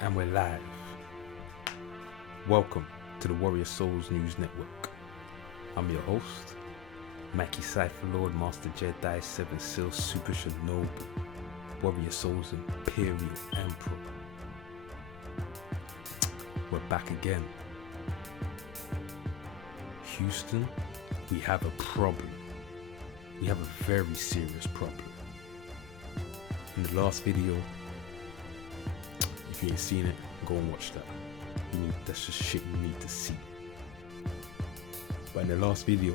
And we're live. Welcome to the Warrior Souls News Network. I'm your host, Mackie Cypher Lord, Master Jedi, 7 Seal, Super Shinobi, Warrior Souls Imperial Emperor. We're back again. Houston, we have a problem. We have a very serious problem. In the last video, if you ain't seen it, go and watch that. That's just shit you need to see. But in the last video,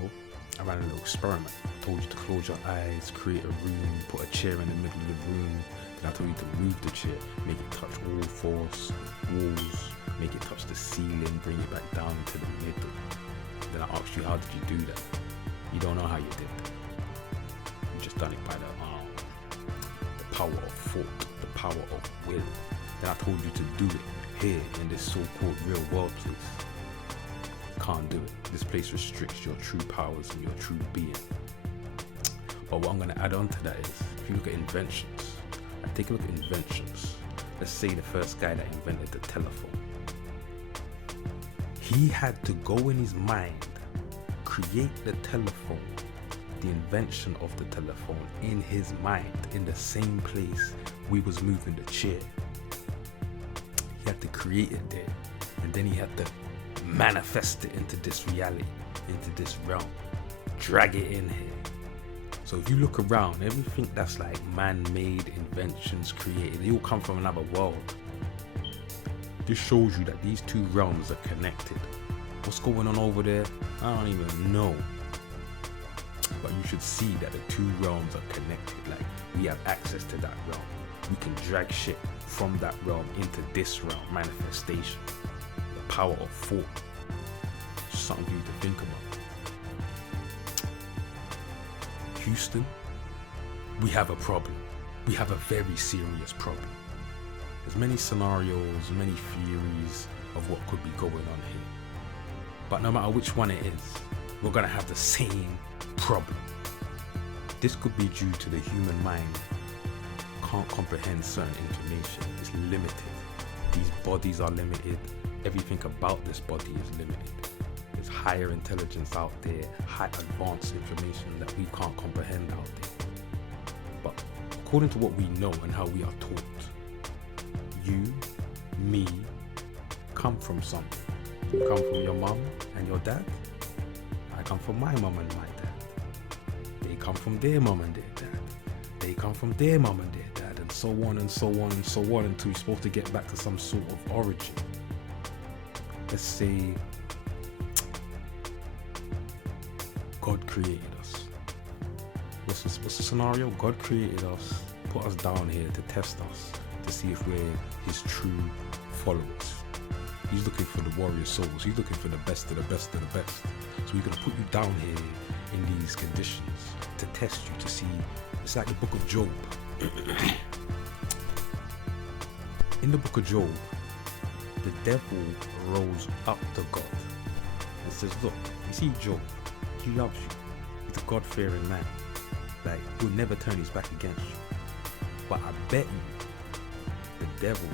I ran a little experiment. I told you to close your eyes, create a room, put a chair in the middle of the room. Then I told you to move the chair, make it touch all four walls, make it touch the ceiling, bring it back down to the middle. Then I asked you, how did you do that? You don't know how you did that. You just done it by the power of thought, the power of will. Then I told you to do it here in this so-called real world place. Can't do it. This place restricts your true powers and your true being. But what I'm going to add on to that is, if you look at inventions, take a look at inventions. Let's say the first guy that invented the telephone. He had to go in his mind, create the telephone, the invention of the telephone in his mind, in the same place we was moving the chair. He had to create it there, and then he had to manifest it into this reality, into this realm, drag it in here. So if you look around, everything that's like man-made inventions created, they all come from another world. This shows you that these two realms are connected. What's going on over there? I don't even know. But you should see that the two realms are connected. Like, we have access to that realm. We can drag shit from that realm into this realm, manifestation. The power of thought. Something for you to think about. Houston, we have a problem. We have a very serious problem. There's many scenarios, many theories of what could be going on here. But no matter which one it is, we're gonna have the same problem. This could be due to the human mind can't comprehend certain information. It's limited. These bodies are limited. Everything about this body is limited. There's higher intelligence out there, high advanced information that we can't comprehend out there. But according to what we know and how we are taught, you, me, come from something. You come from your mom and your dad. I come from my mom and my dad. They come from their mom and their dad. They come from their mom and their dad, and so on and so on and so on until you're supposed to get back to some sort of origin. Let's say God created us. What's the scenario? God created us, put us down here to test us, to see if we're his true followers. He's looking for the warrior souls. He's looking for the best of the best of the best. So he's going to put you down here in these conditions to test you, to see. It's like the Book of Job. In the Book of Job, the devil rose up to God and says, look, you see Job, he loves you. He's a God-fearing man. Like, he'll never turn his back against you. But I bet you, the devil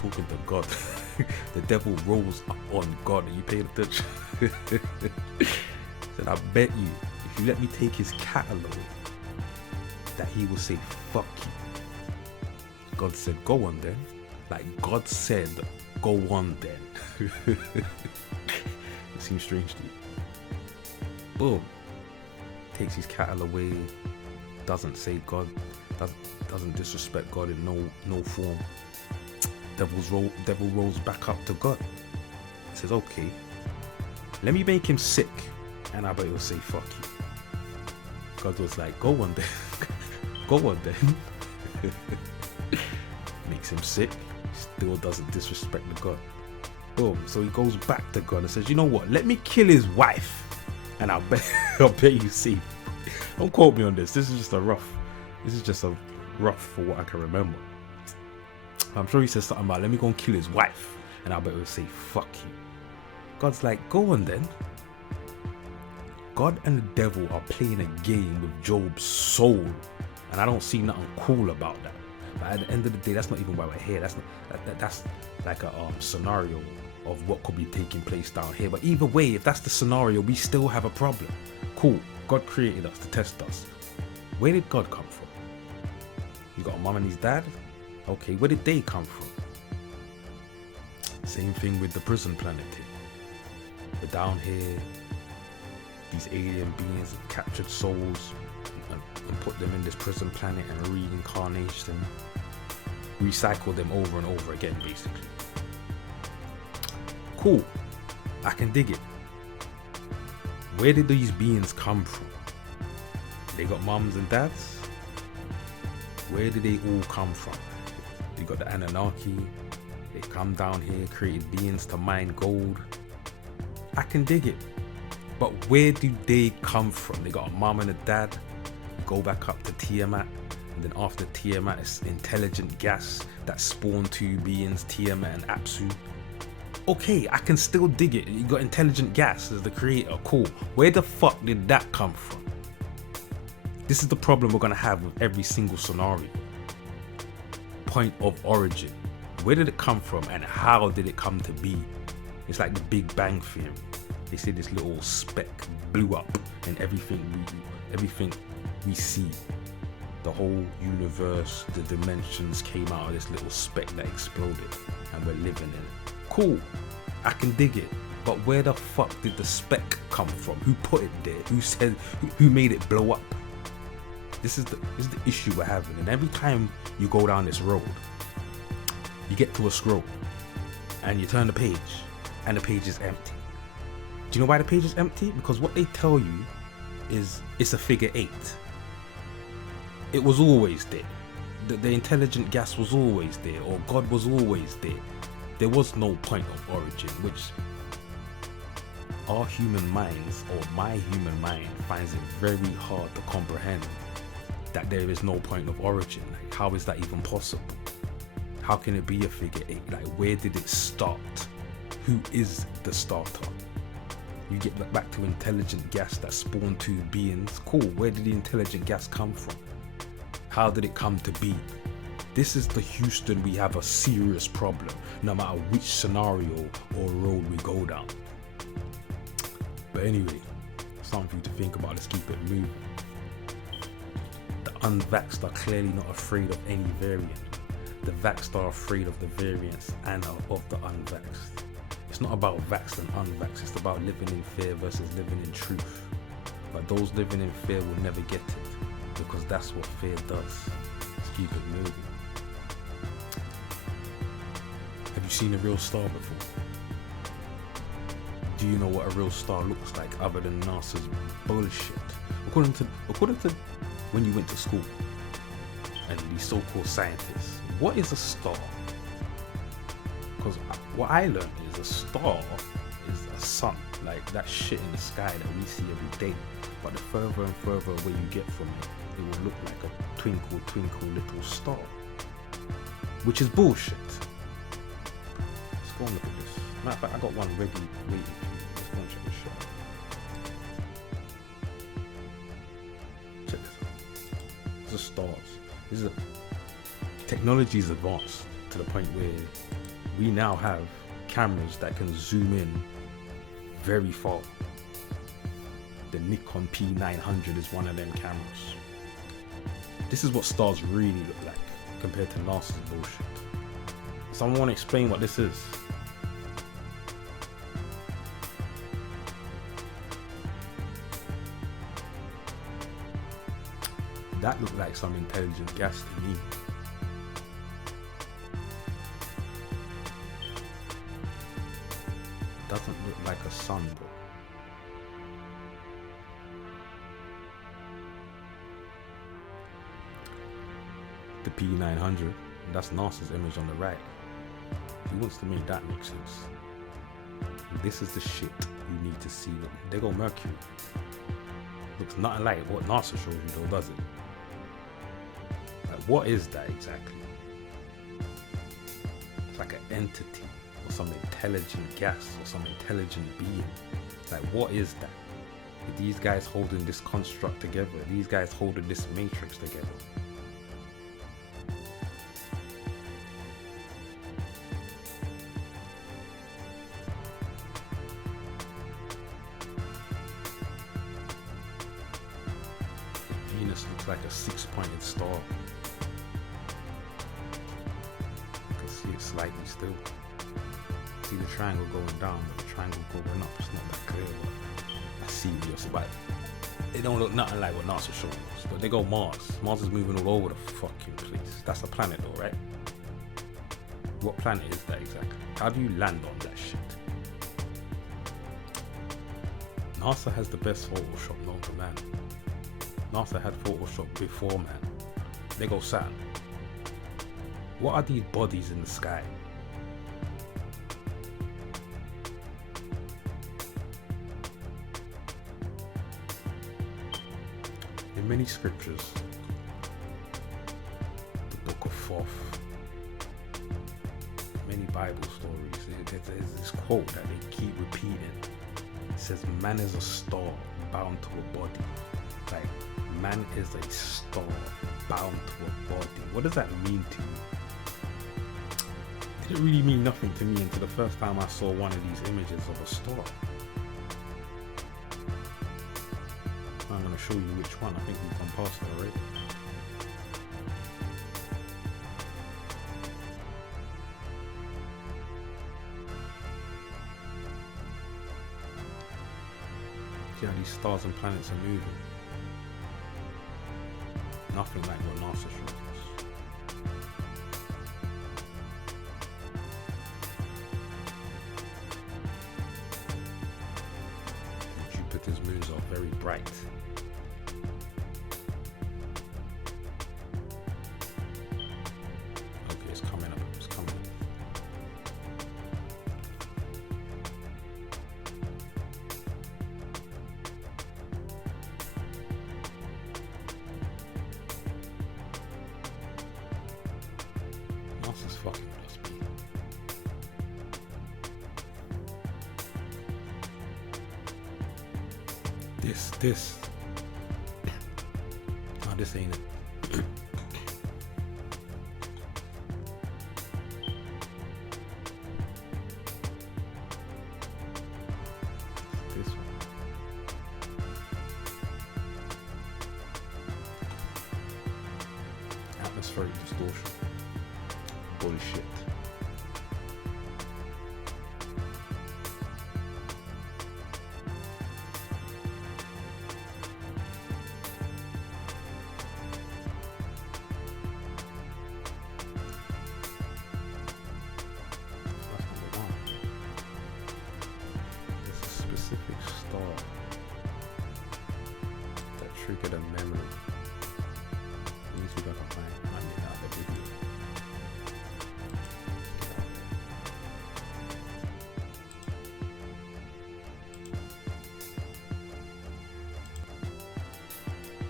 talking to God, the devil rose up on God. Are you paying attention? Said, I bet you, if you let me take his cattle away, that he will say, fuck you. God said, go on then. Like, God said, go on then. It seems strange to you. Boom. Takes his cattle away. Doesn't say God. Doesn't disrespect God in no form. Devil rolls back up to God. Says, okay, let me make him sick, and I bet he'll say fuck you. God was like, go on then. Go on then. Makes him sick. Still doesn't disrespect the God. Boom. So he goes back to God and says, you know what? Let me kill his wife, and I'll bet you see. Don't quote me on this. This is just a rough for what I can remember. I'm sure he says something about, let me go and kill his wife, and I bet he'll say fuck you. God's like, go on then. God and the devil are playing a game with Job's soul, and I don't see nothing cool about that. But at the end of the day, that's not even why we're here. That's like a scenario of what could be taking place down here. But either way, if that's the scenario, we still have a problem. Cool, God created us to test us. Where did God come from? You got a mom and his dad? Okay, where did they come from? Same thing with the prison planet here. We're down here, these alien beings have captured souls and put them in this prison planet and reincarnate them, recycle them over and over again, basically. Cool, I can dig it. Where did these beings come from? They got mums and dads? Where did they all come from? You got the Anunnaki, they come down here, created beings to mine gold. I can dig it. But where do they come from? They got a mom and a dad. Go back up to Tiamat, and then after Tiamat it's intelligent gas that spawned two beings, Tiamat and Apsu. Okay, I can still dig it. You got intelligent gas as the creator. Cool. Where the fuck did that come from? This is the problem we're gonna have with every single scenario. Point of origin. Where did it come from and how did it come to be? It's like the Big Bang Theory. They say this little speck blew up and everything we see, the whole universe, the dimensions came out of this little speck that exploded and we're living in it. Cool, I can dig it. But where the fuck did the speck come from? Who put it there? Who made it blow up? This is the issue we're having. And every time you go down this road, you get to a scroll and you turn the page and the page is empty. Do you know why the page is empty? Because what they tell you is it's a figure 8. It was always there. The intelligent gas was always there, or God was always there. There was no point of origin, which our human minds, or my human mind, finds it very hard to comprehend that there is no point of origin. Like, how is that even possible? How can it be a figure 8? Like, where did it start? Who is the starter? You get back to intelligent gas that spawned two beings. Cool, where did the intelligent gas come from? How did it come to be? This is the Houston, we have a serious problem, no matter which scenario or road we go down. But anyway, something for you to think about, let's keep it moving. The unvaxxed are clearly not afraid of any variant. The vaxxed are afraid of the variants and of the unvaxxed. It's not about vaxxed and unvaxxed, it's about living in fear versus living in truth. But those living in fear will never get it, because that's what fear does. Let's keep it moving. Have you seen a real star before? Do you know what a real star looks like other than NASA's bullshit? According to when you went to school and these so-called scientists, what is a star? Because what I learned is a star is a sun, like that shit in the sky that we see every day. But the further and further away you get from it, it will look like a twinkle, twinkle little star, which is bullshit. Let's go and look at this. Matter of fact, I got one ready waiting for you. Let's go and check this shit out. Check this out. This is stars. Technology is advanced to the point where we now have cameras that can zoom in very far. The Nikon P900 is one of them cameras. This is what stars really look like compared to NASA's bullshit. Someone want to explain what this is? That looked like some intelligent gas to me. Doesn't look like a sun, bro. The P900, that's NASA's image on the right. He wants to make that make sense. This is the shit you need to see. There go Mercury. Looks nothing like what NASA shows you though, does it? Like, what is that exactly? It's like an entity or some intelligent gas or some intelligent being. Like, what is that? Are these guys holding this construct together? Are these guys holding this matrix together? looks like a 6-pointed star. You can see it slightly still. See the triangle going down, but the triangle going up, it's not that clear, but I see Sirius, but it don't look nothing like what NASA showed us. But they go Mars. Mars is moving all over the fucking place. That's a planet though, right? What planet is that exactly? How do you land on that shit? NASA has the best Photoshop known to man. NASA had Photoshop before man. They go Saturn. What are these bodies in the sky? In many scriptures, the Book of Thoth, many Bible stories, there's this quote that they keep repeating. It says, man is a star bound to a body. Like, man is a star bound to a body. What does that mean to you? It didn't really mean nothing to me until the first time I saw one of these images of a star. I'm going to show you which one. I think we've gone past that already. See how these stars and planets are moving? Nothing like what NASA showed us. Jupiter's moons are very bright. Okay, it's coming up. It's coming up. NASA's fucking with us, man. This. No, this ain't it. This one. Atmospheric distortion. Bullshit. Specific star that triggered a memory. Let me see if I can find the video.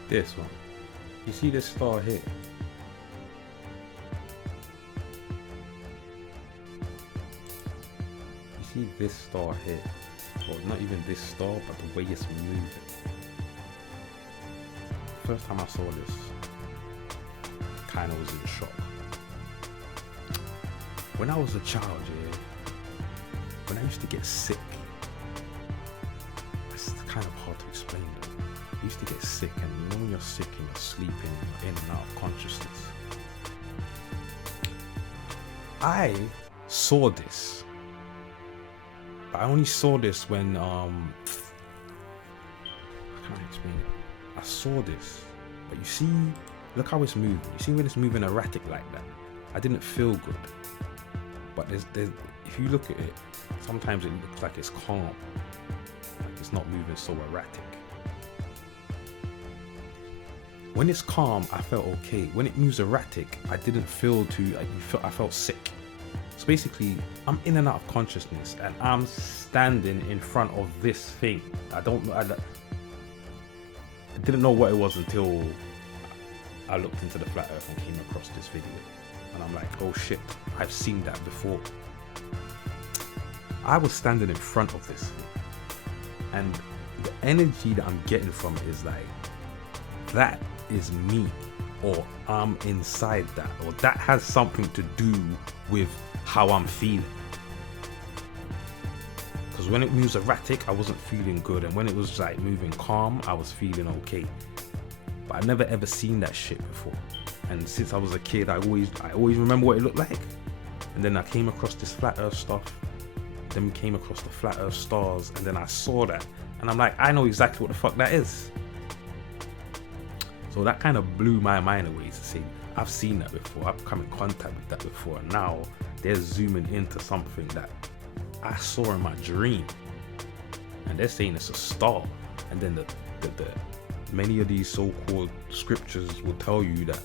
This one. You see this star here? You see this star here? Well, not even this star, but the way it's moving. First time I saw this, I kind of was in shock. When I was a child, yeah, when I used to get sick, it's kind of hard to explain though. I used to get sick, and you know when you're sick and you're sleeping, you're in and out of consciousness. I saw this. I only saw this when how can I explain it? I saw this, but you see, look how it's moving. You see when it's moving erratic like that? I didn't feel good. But there's if you look at it, sometimes it looks like it's calm, like it's not moving so erratic. When it's calm, I felt okay. When it moves erratic, I didn't feel too. I felt sick. So basically, I'm in and out of consciousness, and I'm standing in front of this thing. I didn't know what it was until I looked into the flat earth and came across this video. And I'm like, oh shit, I've seen that before. I was standing in front of this thing, and the energy that I'm getting from it is like, that is me, or I'm inside that, or that has something to do with how I'm feeling. Because when it moves erratic, I wasn't feeling good, and when it was like moving calm, I was feeling okay. But but I never ever seen that shit before. And since I was a kid, I always remember what it looked like. And then I came across this flat earth stuff. Then we came across the flat earth stars, and then I saw that, and I'm like, I know exactly what the fuck that is. So that kind of blew my mind away to say, I've seen that before, I've come in contact with that before, and now they're zooming into something that I saw in my dream, and they're saying it's a star. And then the many of these so-called scriptures will tell you that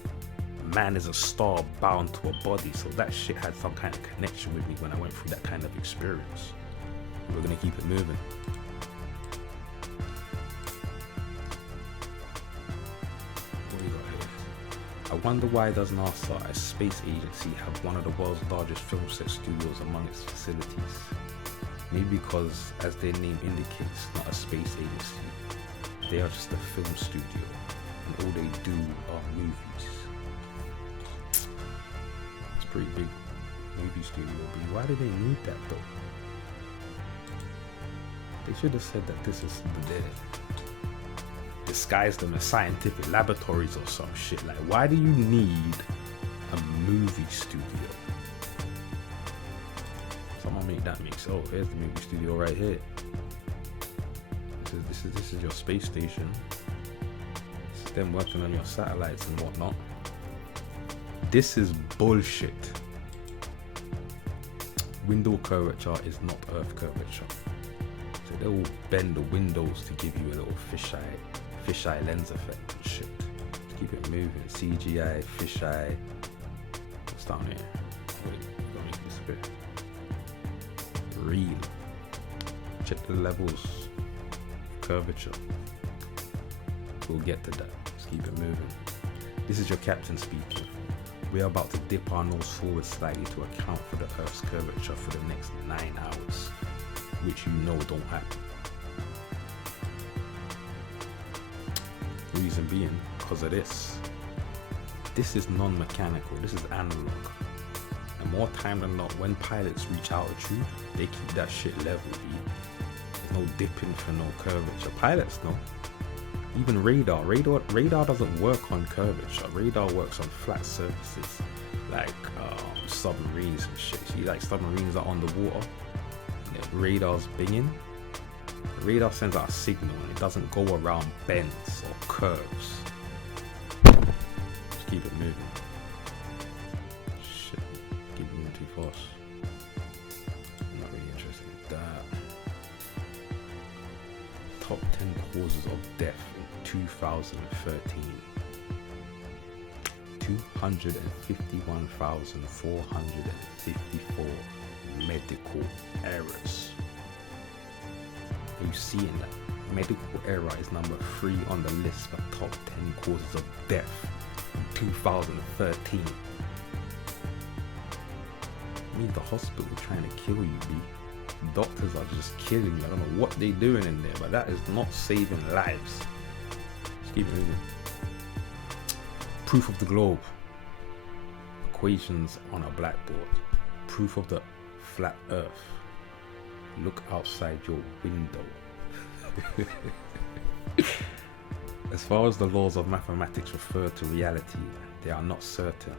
man is a star bound to a body. So that shit had some kind of connection with me when I went through that kind of experience. We're gonna keep it moving. What we got here? I wonder why does NASA, a space agency, have one of the world's largest film set studios among its facilities? Maybe because, as their name indicates, not a space agency. They are just a film studio, and all they do are movies. It's pretty big movie studio, but why do they need that though? They should have said that this is disguise them as scientific laboratories or some shit. Like, why do you need a movie studio? Someone make that mix. Oh, here's the movie studio right here. This is your space station. This is them working on your satellites and whatnot. This is bullshit. Window curvature is not Earth curvature. So they will bend the windows to give you a little fisheye lens effect and shit. Just keep it moving. CGI, fisheye. What's down here? Wait, we're gonna make this a bit real. Check the levels. Curvature. We'll get to that. Let's keep it moving. This is your captain speaking. We are about to dip our nose forward slightly to account for the Earth's curvature for the next 9 hours, which you know don't happen. Reason being, because of this. This is non-mechanical. This is analog. And more time than not, when pilots reach altitude, they keep that shit level. No dipping for no curvature. Pilots know. Even radar doesn't work on curvature. Radar works on flat surfaces, like submarines and shit. See, like submarines are on the water. Radar's binging. The radar sends out a signal and it doesn't go around bends or curves. Just keep it moving. Shit, keep moving too fast. I'm not really interested in that. Top 10 causes of death in 2013. 251,454 medical errors. Are you seeing that? Medical error is number 3 on the list for top 10 causes of death in 2013. I mean, the hospital trying to kill you, B. Doctors are just killing you. I don't know what they're doing in there, but that is not saving lives. Just keep it moving. Proof of the globe. Equations on a blackboard. Proof of the flat earth. Look outside your window. As far as the laws of mathematics refer to reality, they are not certain.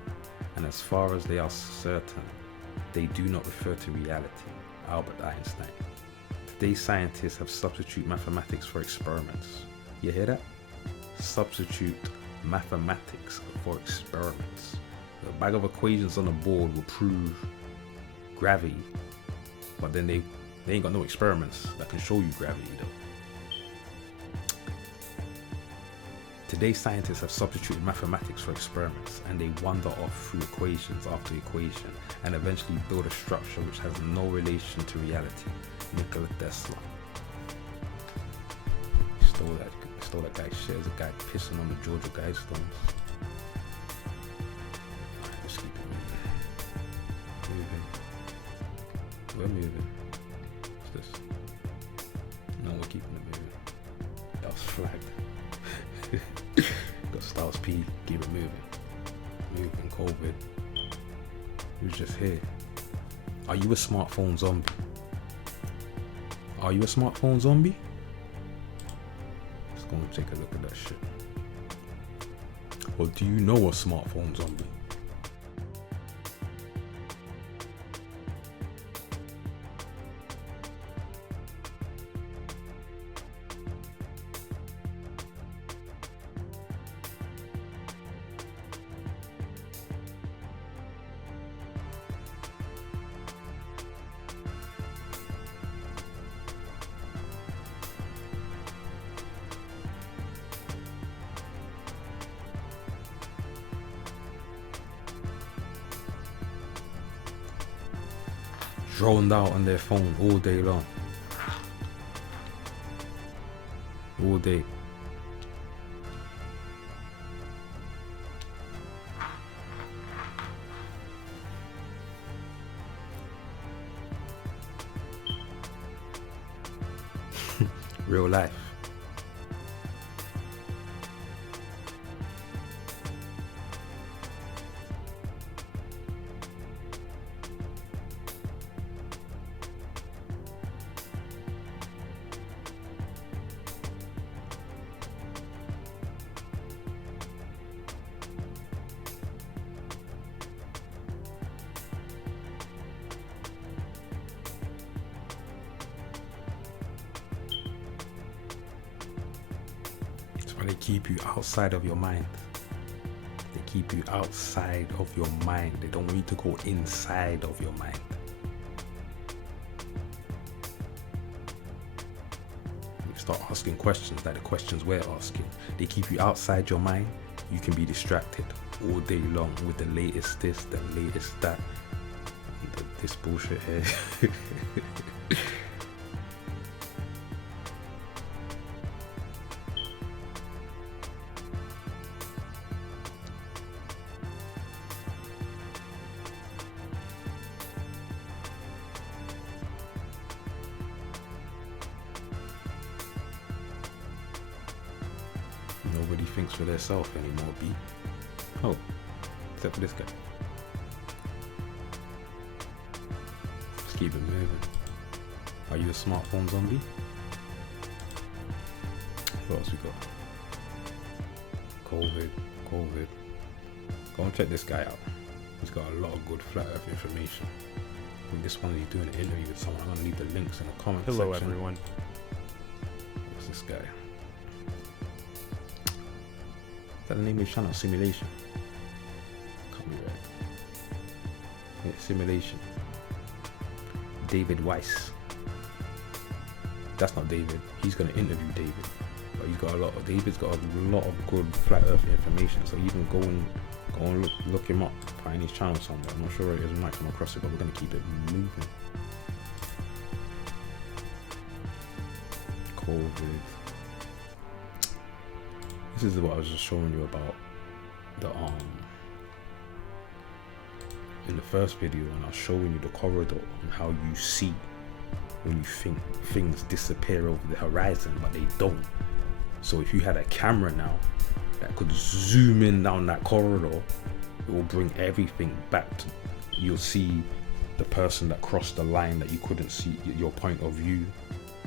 And as far as they are certain, they do not refer to reality. Albert Einstein. Today's scientists have substituted mathematics for experiments. You hear that? Substitute mathematics for experiments. The bag of equations on the board will prove gravity, but then they ain't got no experiments that can show you gravity though. Today's scientists have substituted mathematics for experiments, and they wander off through equations after equation and eventually build a structure which has no relation to reality. Nikola Tesla. Stole that guy's shit. There's a guy pissing on the Georgia Guidestones. Alright, let's keep it moving. We're moving. What's this? No, we're keeping it moving. That was flagged. Got Styles P, keep it moving. Moving, COVID. Who's just here? Are you a smartphone zombie? Are you a smartphone zombie? Let's go and take a look at that shit. Or do you know a smartphone zombie? Droned out on their phone all day long. All day. Real life. They keep you outside of your mind. They keep you outside of your mind. They don't want you to go inside of your mind. You start asking questions like the questions we're asking. They keep you outside your mind. You can be distracted all day long with the latest this, the latest that, this bullshit here. Nobody thinks for themselves anymore, B. Oh, except for this guy. Let's keep it moving. Are you a smartphone zombie? What else we got? COVID. Go and check this guy out. He's got a lot of good flat earth information. I think this one he's doing an interview with someone. I'm gonna leave the links in the comment section. Hello everyone. What's this guy? Is that the name of his channel? Simulation. Can't be right. Yeah, Simulation. David Weiss. That's not David. He's gonna interview David. But he's got a lot of David's got a lot of good flat earth information. So you can go and look him up, find his channel somewhere. I'm not sure where it is, we might come across it, but we're gonna keep it moving. COVID. This is what I was just showing you about the in the first video, and I was showing you the corridor and how you see when you think things disappear over the horizon, but they don't. So if you had a camera now that could zoom in down that corridor, it will bring everything back to, you'll see the person that crossed the line that you couldn't see, your point of view.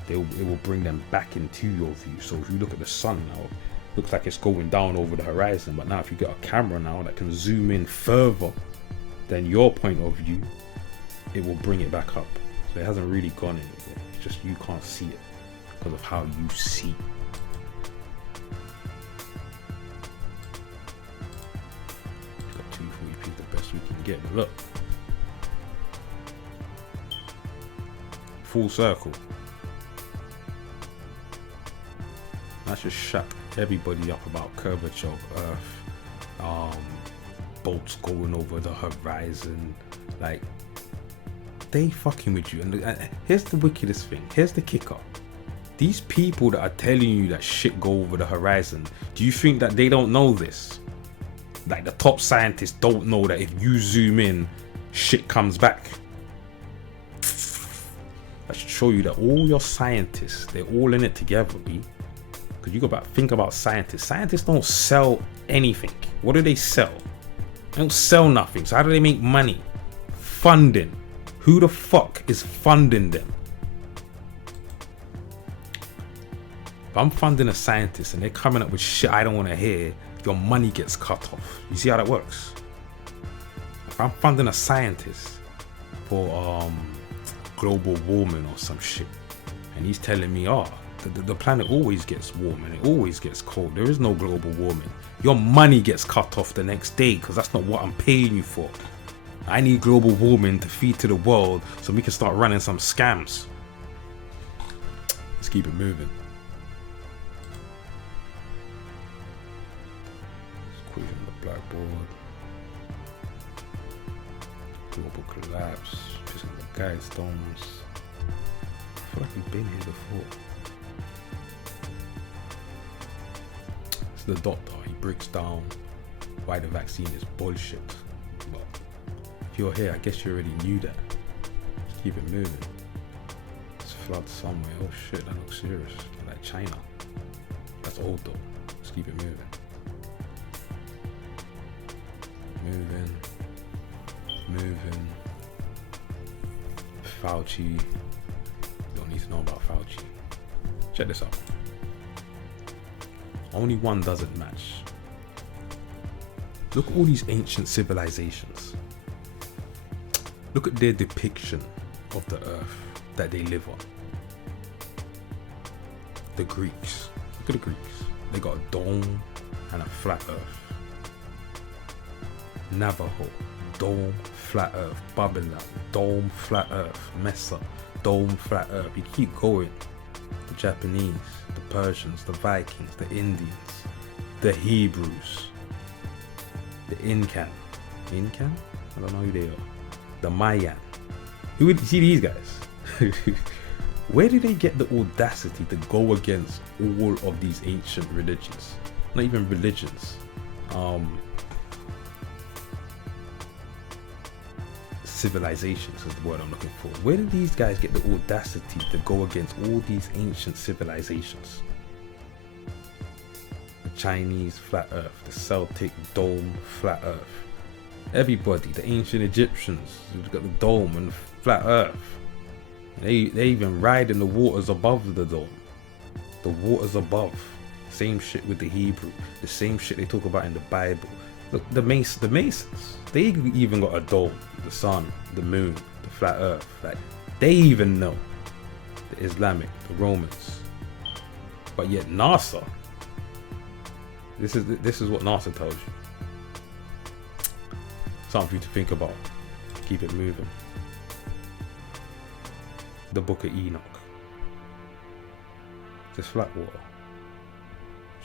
It will bring them back into your view. So if you look at the sun now, looks like it's going down over the horizon, but now if you get a camera now that can zoom in further than your point of view, it will bring it back up. So it hasn't really gone anywhere. It's just you can't see it because of how you see. Got 240p, the best we can get. But look, full circle. That should shut everybody up about curvature of Earth, bolts going over the horizon. Like, they fucking with you. And here's the wickedest thing. Here's the kicker. These people that are telling you that shit go over the horizon, do you think that they don't know this? Like, the top scientists don't know that if you zoom in, shit comes back. I should show you that all your scientists, they're all in it together, B. Because you got to think about scientists. Scientists don't sell anything. What do they sell? They don't sell nothing. So how do they make money? Funding. Who the fuck is funding them? If I'm funding a scientist and they're coming up with shit I don't want to hear, your money gets cut off. You see how that works? If I'm funding a scientist for global warming or some shit, and he's telling me, oh, the planet always gets warm and it always gets cold, there is no global warming, your money gets cut off the next day, because that's not what I'm paying you for. I need global warming to feed to the world so we can start running some scams. Let's keep it moving. Equation on the blackboard. Global collapse. Physical guide stones. I feel like we've been here before. It's the doctor. He breaks down why the vaccine is bullshit. But if you're here, I guess you already knew that. Just keep it moving. It's flood somewhere. Oh shit, that looks serious. Like China. That's old though. Let's keep it moving. Moving. Fauci. Don't need to know about Fauci. Check this out. Only one doesn't match. Look at all these ancient civilizations. Look at their depiction of the earth that they live on. The Greeks. Look at the Greeks. They got a dome and a flat earth. Navajo, dome, flat earth. Babylon, dome, flat earth. Mesa, dome, flat earth. You keep going. The Japanese, the Persians, the Vikings, the Indians, the Hebrews, the Incan? I don't know who they are. The Mayan. Who would see these guys? Where did they get the audacity to go against all of these ancient religions? Not even religions. Civilizations is the word I'm looking for. Where did these guys get the audacity to go against all these ancient civilizations? The Chinese, flat earth. The Celtic, dome, flat earth. Everybody, the ancient Egyptians, who've got the dome and flat earth. They even ride in the waters above the dome. The waters above. Same shit with the Hebrew. The same shit they talk about in the Bible. Look, the Masons, they even got a dome. The sun, the moon, the flat earth. Like, they even know. The Islamic, the Romans. But yet NASA, this is what NASA tells you. Something for you to think about. Keep it moving. The Book of Enoch. This flat water.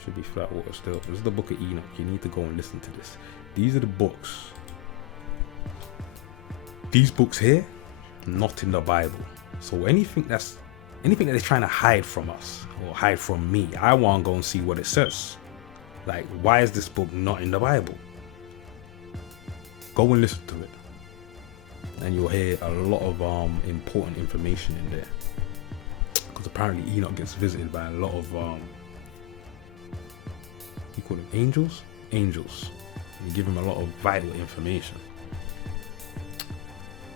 Should be flat water still. This is the Book of Enoch. You need to go and listen to this. These are the books. These books here, not in the Bible. So anything that they're trying to hide from us or hide from me, I want to go and see what it says. Like, why is this book not in the Bible? Go and listen to it, and you'll hear a lot of important information in there. Because apparently Enoch gets visited by a lot of you call them angels? Angels. And you give him a lot of vital information.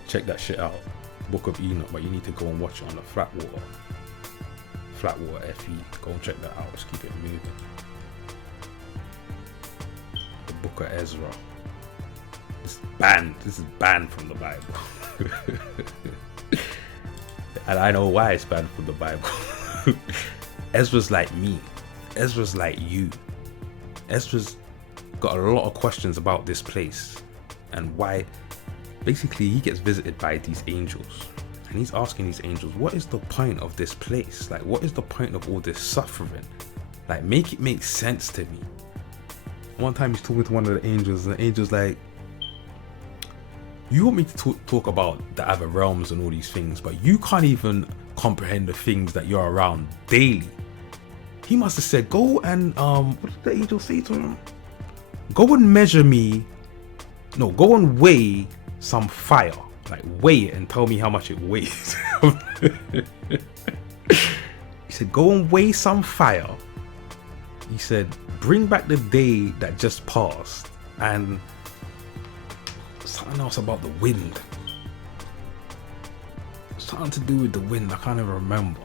Check that shit out. Book of Enoch, but you need to go and watch it on the Flat Water FE. Go and check that out. Let's keep it moving. The Book of Ezra. This is banned from the Bible. And I know why it's banned from the Bible. Ezra's like me. Ezra's like you. Ezra's got a lot of questions about this place and why. Basically, he gets visited by these angels, and he's asking these angels, what is the point of this place? Like, what is the point of all this suffering? Like, make it make sense to me. One time he's talking to one of the angels, and the angel's like, you want me to talk about the other realms and all these things, but you can't even comprehend the things that you're around daily. He must have said, go and what did the angel say to him? Go and measure me. No, go and weigh some fire. Like, weigh it and tell me how much it weighs. He said, go and weigh some fire. He said, bring back the day that just passed, and something else about the wind. Something to do with the wind, I can't even remember.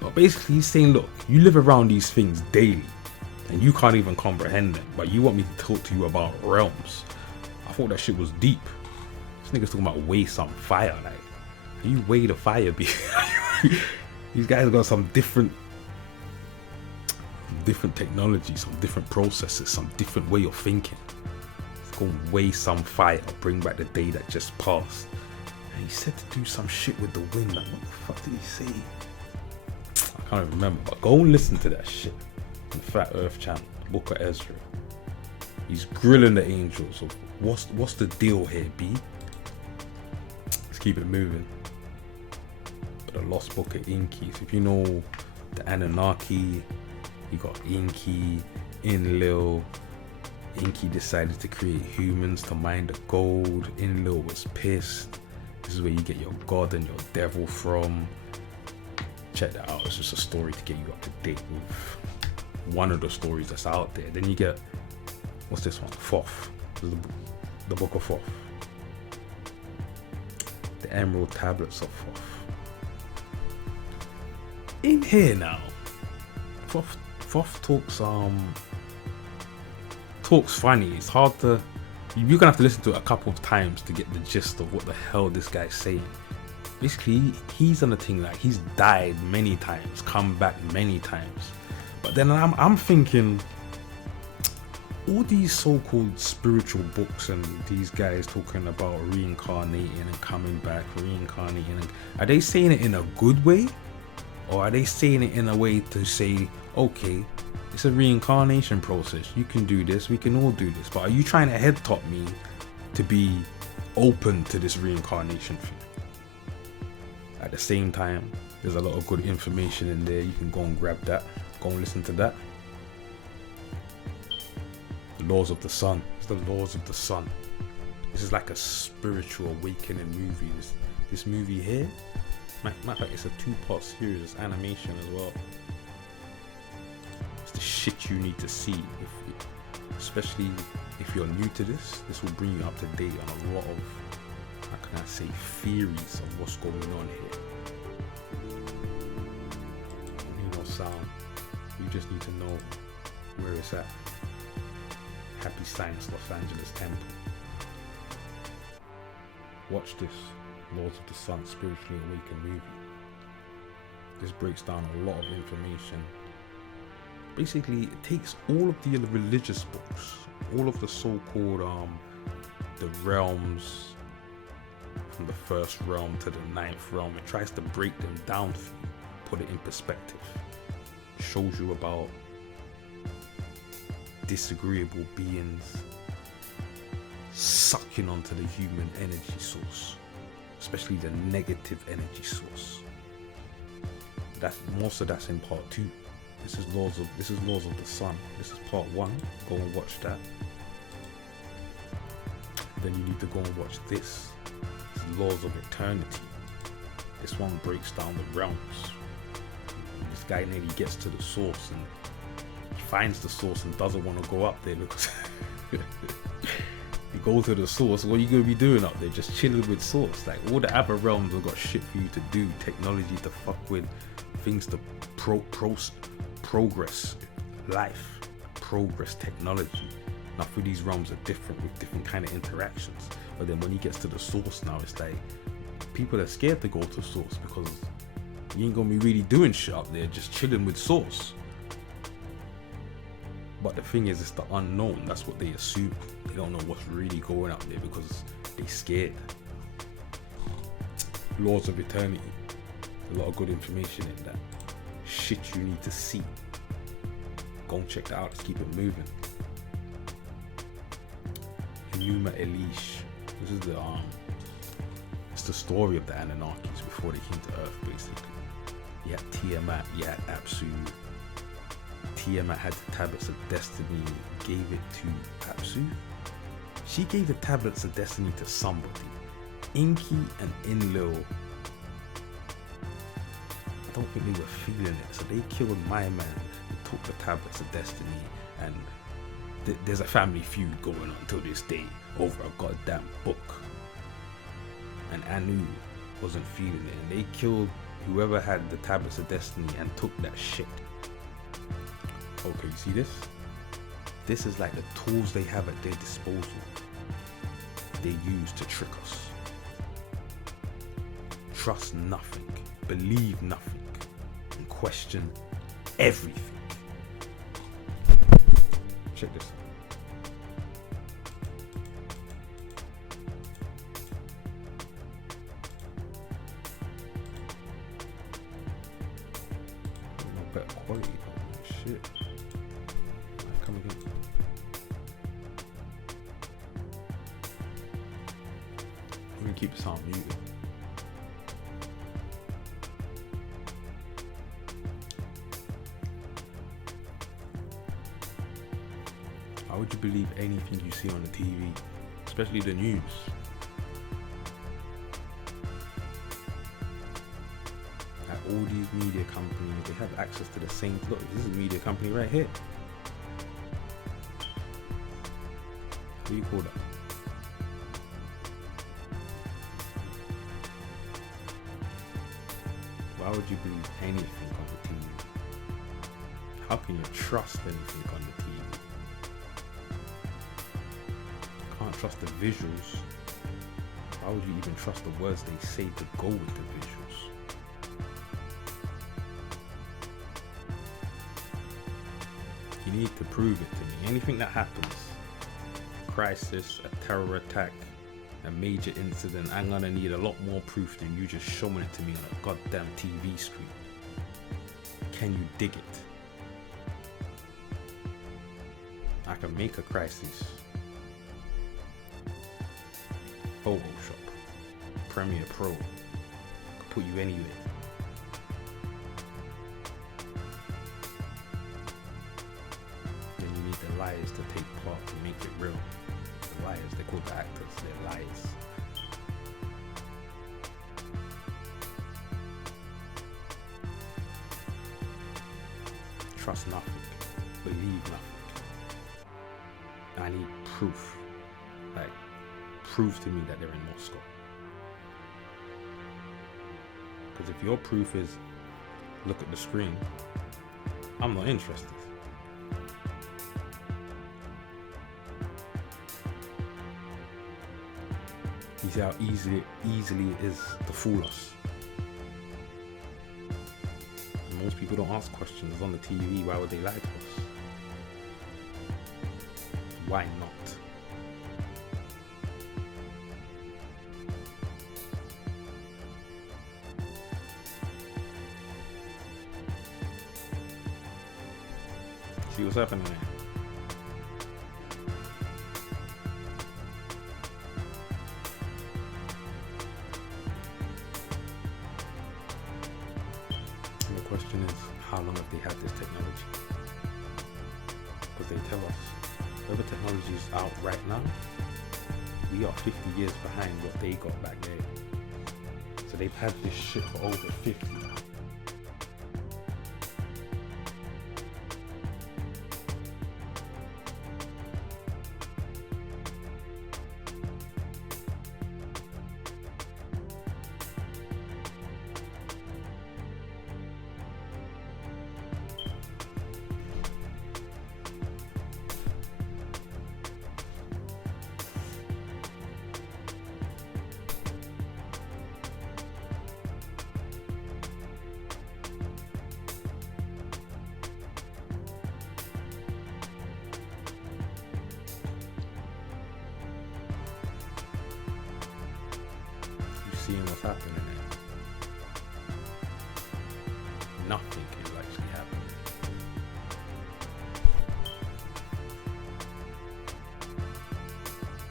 But basically he's saying, look, you live around these things daily. and you can't even comprehend them, but you want me to talk to you about realms. I thought that shit was deep. This nigga's talking about Weiss on fire. Like, how you weigh the fire be? These guys got some different technology, some different processes, some different way of thinking. It's gonna weigh some fire, bring back the day that just passed. And he said to do some shit with the wind. Like, what the fuck did he say? I can't remember, but go and listen to that shit on the Flat Earth channel, the Book of Ezra. He's grilling the angels of what's the deal here, B? Let's keep it moving. The Lost Book of Enki. So if you know the Anunnaki, you got Enki, Enlil. Enki decided to create humans to mine the gold. Enlil was pissed. This is where you get your god and your devil from. Check that out. It's just a story to get you up to date with one of the stories that's out there. Then you get, what's this one? Thoth. The Book of Thoth. The Emerald Tablets of Thoth. In here now, Thoth talks funny. It's hard to, you're gonna have to listen to it a couple of times to get the gist of what the hell this guy's saying. Basically, he's on a thing like he's died many times, come back many times. But then I'm thinking, all these so-called spiritual books and these guys talking about reincarnating and coming back, reincarnating, are they saying it in a good way? Or are they saying it in a way to say, okay, it's a reincarnation process. You can do this. We can all do this. But are you trying to head top me to be open to this reincarnation thing? At the same time, there's a lot of good information in there. You can go and grab that. Go and listen to that. The Laws of the Sun. It's the Laws of the Sun. This is like a spiritual awakening movie. This movie here, matter of fact, it's a 2-part series. It's animation as well. It's the shit you need to see, especially if you're new to this. This will bring you up to date on a lot of, how can I say, theories of what's going on here. You need no sound. You just need to know where it's at. Happy Science, Los Angeles Temple. Watch this. Lords of the Sun Spiritually Awakened movie. This breaks down a lot of information. Basically, it takes all of the religious books, all of the so-called the realms, from the first realm to the 9th realm. It tries to break them down for you, put it in perspective. Shows you about disagreeable beings sucking onto the human energy source, especially the negative energy source. Most of that's in part 2. This is Laws of the Sun. This is part 1. Go and watch that. Then you need to go and watch this. This is Laws of Eternity. This one breaks down the realms. This guy nearly gets to the source and he finds the source and doesn't want to go up there because you go to the source, what are you going to be doing up there? Just chilling with source. Like, all the other realms have got shit for you to do, technology to fuck with, things to progress life, progress technology. Now for these realms are different with different kind of interactions. But then when he gets to the source now, it's like people are scared to go to source because you ain't gonna be really doing shit up there, just chilling with source. But the thing is, it's the unknown. That's what they assume. They don't know what's really going up there because they're scared. Laws of Eternity. A lot of good information in that. Shit you need to see. Go and check that out. Let's keep it moving. Enuma Elish. This is it's the story of the Anunnakis before they came to Earth, basically. You had Tiamat, you had Apsu. Tiamat had the tablets of destiny, gave it to Apsu. She gave the tablets of destiny to somebody. Enki and Enlil, I don't think they were feeling it, so they killed my man and took the tablets of destiny, and there's a family feud going on till this day over a goddamn book. And Anu wasn't feeling it, and they killed whoever had the tablets of destiny and took that shit. Okay, you see this? This is like the tools they have at their disposal. They use to trick us. Trust nothing, believe nothing, and question everything. Check this out. Better quality, shit. Right, come again. I'm gonna keep the sound muted. Why would you believe anything you see on the TV, especially the news? Like all these media companies, they have access to the same. Look, this is a media company right here. What do you call that? Why would you believe anything on the TV? How can you trust anything on the TV? Can't trust the visuals. Why would you even trust the words they say to go with the visuals? You need to prove it to me. Anything that happens, crisis, a terror attack, a major incident, I'm gonna need a lot more proof than you just showing it to me on a goddamn TV screen. Can you dig it? I can make a crisis. Photoshop, Premiere Pro, could put you anywhere. Then you need the liars to take part to make it real. The liars, they're called the actors, they're liars. Trust nothing, believe nothing. I need proof. Like, prove to me that they're in Moscow. Because if your proof is look at the screen, I'm not interested. You see how easily it is to fool us. And most people don't ask questions on the TV. Why would they lie to us? Why not? See what's happening there. And the question is, how long have they had this technology? Because they tell us, whatever technology is out right now, we are 50 years behind what they got back there. So they've had this shit for over 50. Seeing what's happening there. Nothing is actually happening.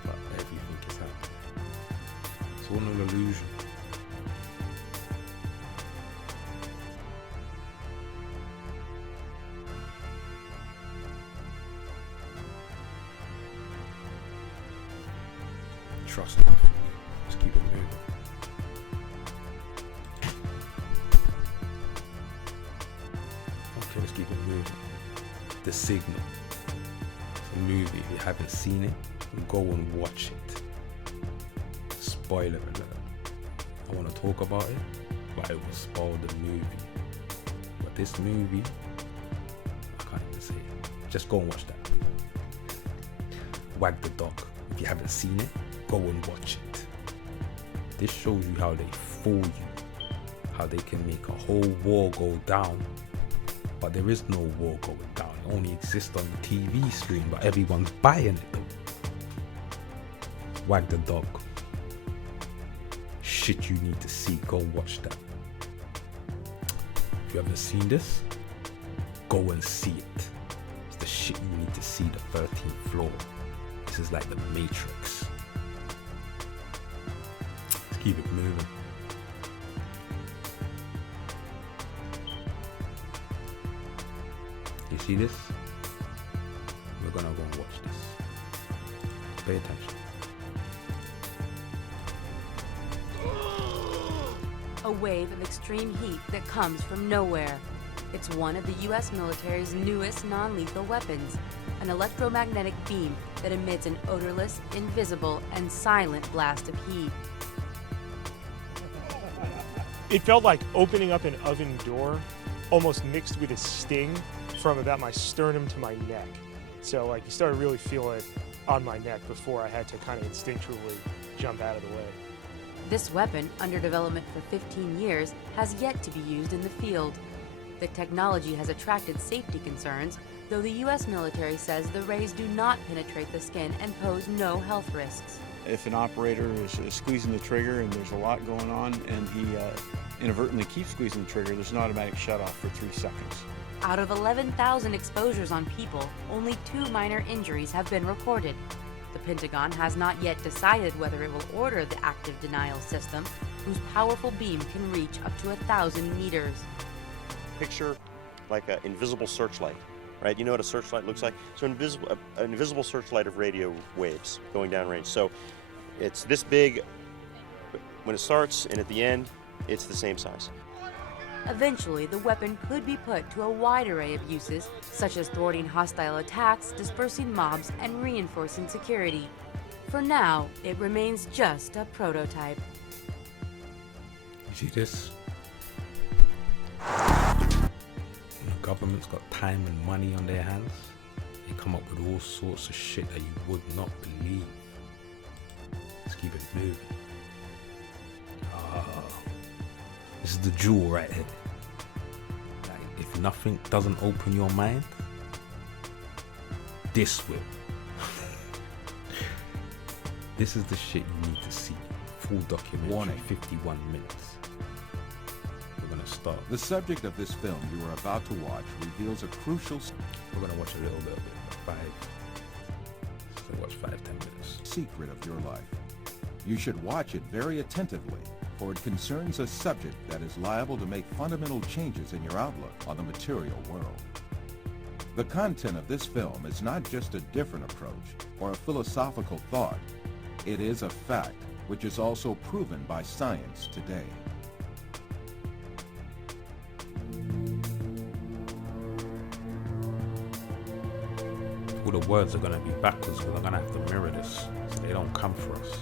But everything is happening. It's all an illusion. Trust nothing. Just keep it moving. Let's keep it moving. The Signal. It's a movie. If you haven't seen it, go and watch it. Spoiler alert. I want to talk about it, but it will spoil the movie. But this movie, I can't even say it. Just go and watch that. Wag the Dog. If you haven't seen it, go and watch it. This shows you how they fool you, how they can make a whole war go down, but there is no war going down. It only exists on the TV screen, but everyone's buying it though. Wag the Dog. Shit you need to see, go watch that. If you haven't seen this, go and see it. It's the shit you need to see, the 13th floor. This is like the Matrix. Let's keep it moving. You see this? We're gonna go and watch this. Pay attention. A wave of extreme heat that comes from nowhere. It's one of the US military's newest non-lethal weapons, an electromagnetic beam that emits an odorless, invisible, and silent blast of heat. It felt like opening up an oven door, almost mixed with a sting from about my sternum to my neck. So like you started really feel it on my neck before I had to kind of instinctually jump out of the way. This weapon, under development for 15 years, has yet to be used in the field. The technology has attracted safety concerns, though the US military says the rays do not penetrate the skin and pose no health risks. If an operator is squeezing the trigger and there's a lot going on and he inadvertently keeps squeezing the trigger, there's an automatic shut-off for 3 seconds. Out of 11,000 exposures on people, only 2 minor injuries have been reported. The Pentagon has not yet decided whether it will order the active denial system, whose powerful beam can reach up to 1,000 meters. Picture like an invisible searchlight, right? You know what a searchlight looks like? So an invisible searchlight of radio waves going downrange. So it's this big when it starts, and at the end, it's the same size. Eventually, the weapon could be put to a wide array of uses, such as thwarting hostile attacks, dispersing mobs, and reinforcing security. For now, it remains just a prototype. You see this? When the government's got time and money on their hands, they come up with all sorts of shit that you would not believe. Let's keep it moving. This is the jewel right here. Like, if nothing doesn't open your mind, this will. This is the shit you need to see. Full documentary. Warning. 51 minutes. We're gonna start. The subject of this film you are about to watch reveals a crucial We're gonna watch a little bit of it. So watch 5-10 minutes. secret of your life. You should watch it very attentively, for it concerns a subject that is liable to make fundamental changes in your outlook on the material world. The content of this film is not just a different approach or a philosophical thought. It is a fact, which is also proven by science today. All the words are gonna be backwards, because I'm gonna have to mirror this so they don't come for us.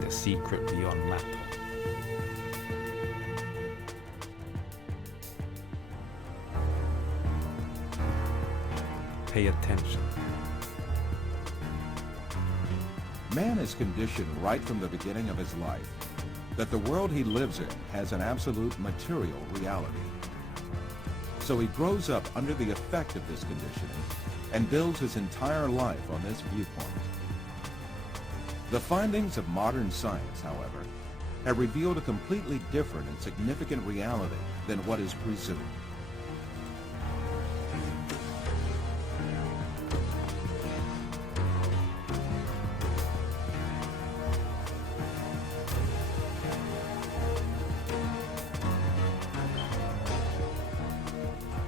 The secret beyond matter. Pay attention. Man is conditioned right from the beginning of his life that the world he lives in has an absolute material reality. So he grows up under the effect of this conditioning and builds his entire life on this viewpoint. The findings of modern science, however, have revealed a completely different and significant reality than what is presumed.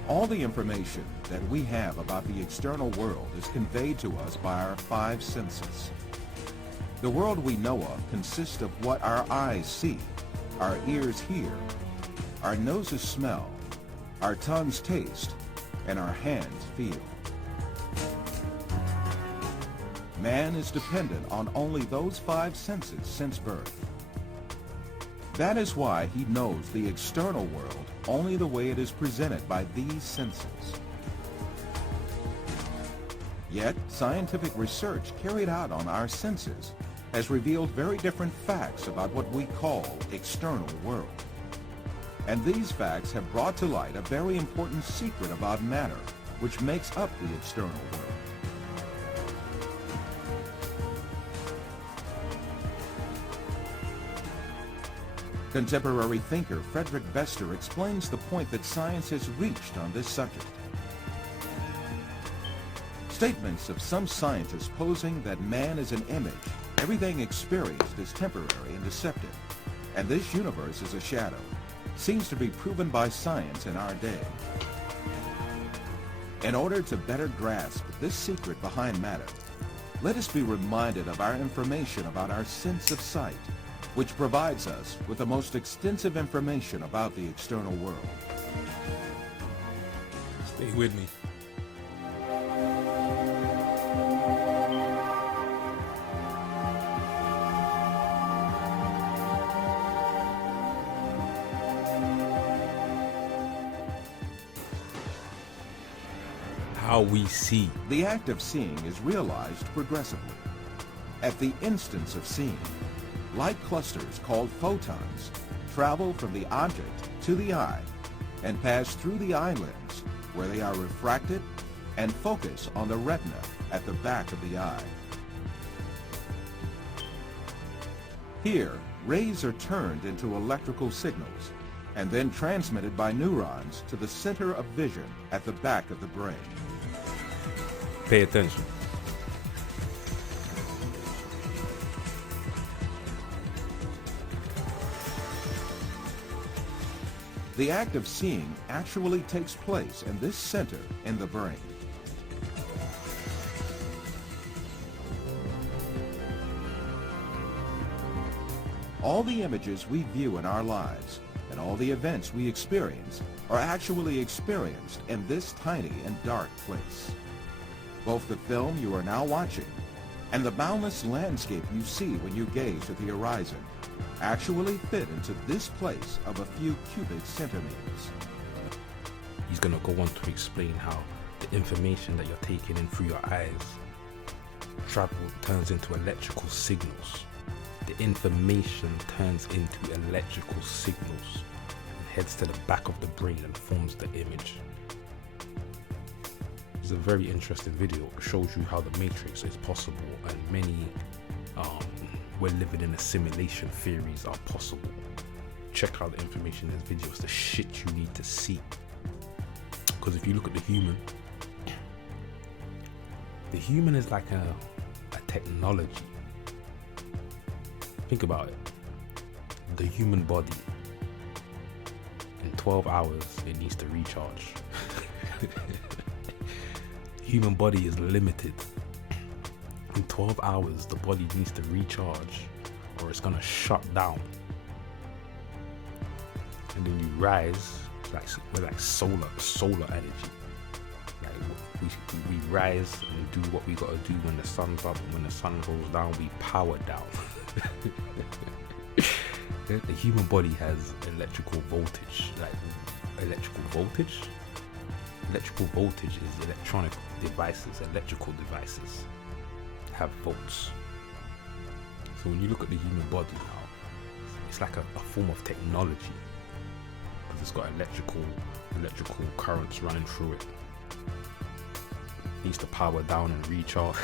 All the information that we have about the external world is conveyed to us by our 5 senses. The world we know of consists of what our eyes see, our ears hear, our noses smell, our tongues taste, and our hands feel. Man is dependent on only those 5 senses since birth. That is why he knows the external world only the way it is presented by these senses. Yet, scientific research carried out on our senses has revealed very different facts about what we call external world. And these facts have brought to light a very important secret about matter, which makes up the external world. Contemporary thinker Frederick Bester explains the point that science has reached on this subject. Statements of some scientists posing that man is an image, everything experienced is temporary and deceptive, and this universe is a shadow, seems to be proven by science in our day. In order to better grasp this secret behind matter, let us be reminded of our information about our sense of sight, which provides us with the most extensive information about the external world. Stay with me. How we see. The act of seeing is realized progressively. At the instance of seeing, light clusters called photons travel from the object to the eye and pass through the eye lens, where they are refracted and focus on the retina at the back of the eye. Here, rays are turned into electrical signals and then transmitted by neurons to the center of vision at the back of the brain. Pay attention. The act of seeing actually takes place in this center in the brain. All the images we view in our lives and all the events we experience are actually experienced in this tiny and dark place. Both the film you are now watching and the boundless landscape you see when you gaze at the horizon actually fit into this place of a few cubic centimeters. He's going to go on to explain how the information that you're taking in through your eyes turns into electrical signals. The information turns into electrical signals and heads to the back of the brain and forms the image. It's a very interesting video. It shows you how the Matrix is possible and many we're living in a simulation theories are possible. Check out the information in this video. It's the shit you need to see. Because if you look at the human is like a technology. Think about it. The human body, in 12 hours, it needs to recharge. Human body is limited. In 12 hours, the body needs to recharge or it's gonna shut down. And then you rise, we're like solar energy. Like we rise and do what we gotta do when the sun's up, and when the sun goes down, we power down. The human body has electrical voltage. Electrical voltage is electronic devices, electrical devices have volts. So when you look at the human body now, it's like a form of technology, because it's got electrical currents running through it. It needs to power down and recharge.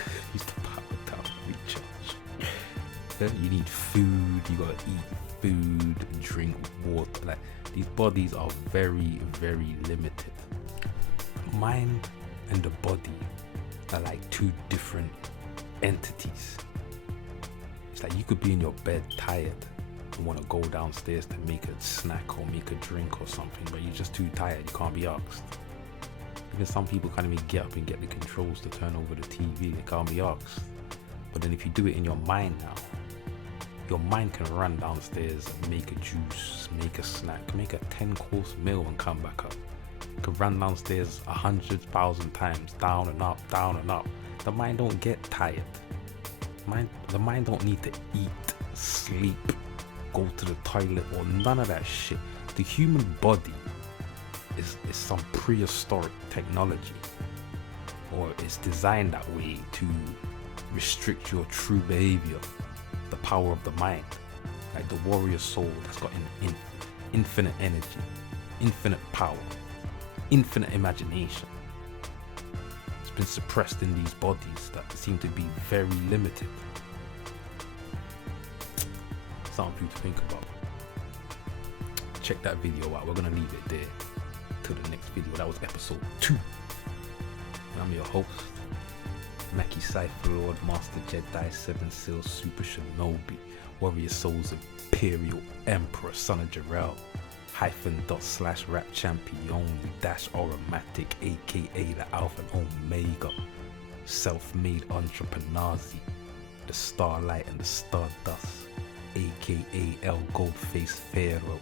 You need food, you gotta eat food, drink water. Like, these bodies are very, very limited. Mind and the body are like two different entities. It's like you could be in your bed tired and want to go downstairs to make a snack or make a drink or something, but you're just too tired, you can't be asked. Even some people can't even get up and get the controls to turn over the TV, they can't be asked. But then if you do it in your mind now, your mind can run downstairs and make a juice, make a snack, make a 10-course meal and come back up. You can run downstairs 100,000 times, down and up, down and up. The mind don't get tired. The mind don't need to eat, sleep, go to the toilet, or none of that shit. The human body is some prehistoric technology. or it's designed that way to restrict your true behavior, the power of the mind. Like the warrior soul that's got infinite energy, infinite power, infinite imagination. It's been suppressed in these bodies that seem to be very limited. Something for you to think about. Check that video out. We're gonna leave it there till the next video. That was episode 2. And I'm your host, Mackie Cypher Lord, Master Jedi, 7 Seals, Super Shinobi, Warrior Souls, Imperial Emperor, Son of Jarrell, _/rap champion, dash aromatic, aka the Alpha and Omega, self-made entrepreneur, the Starlight and the Stardust, aka El Goldface Pharaoh,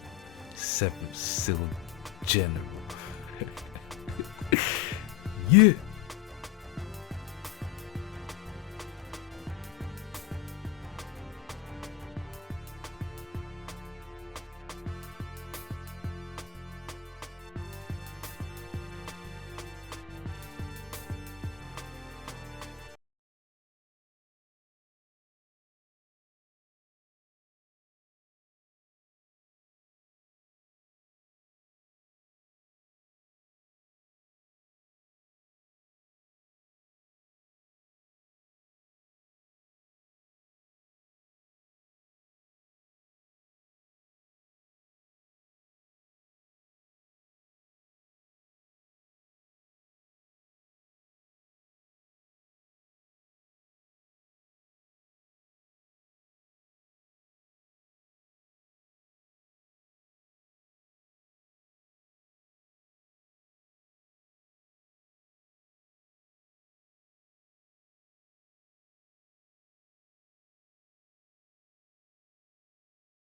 7th Seal General. Yeah.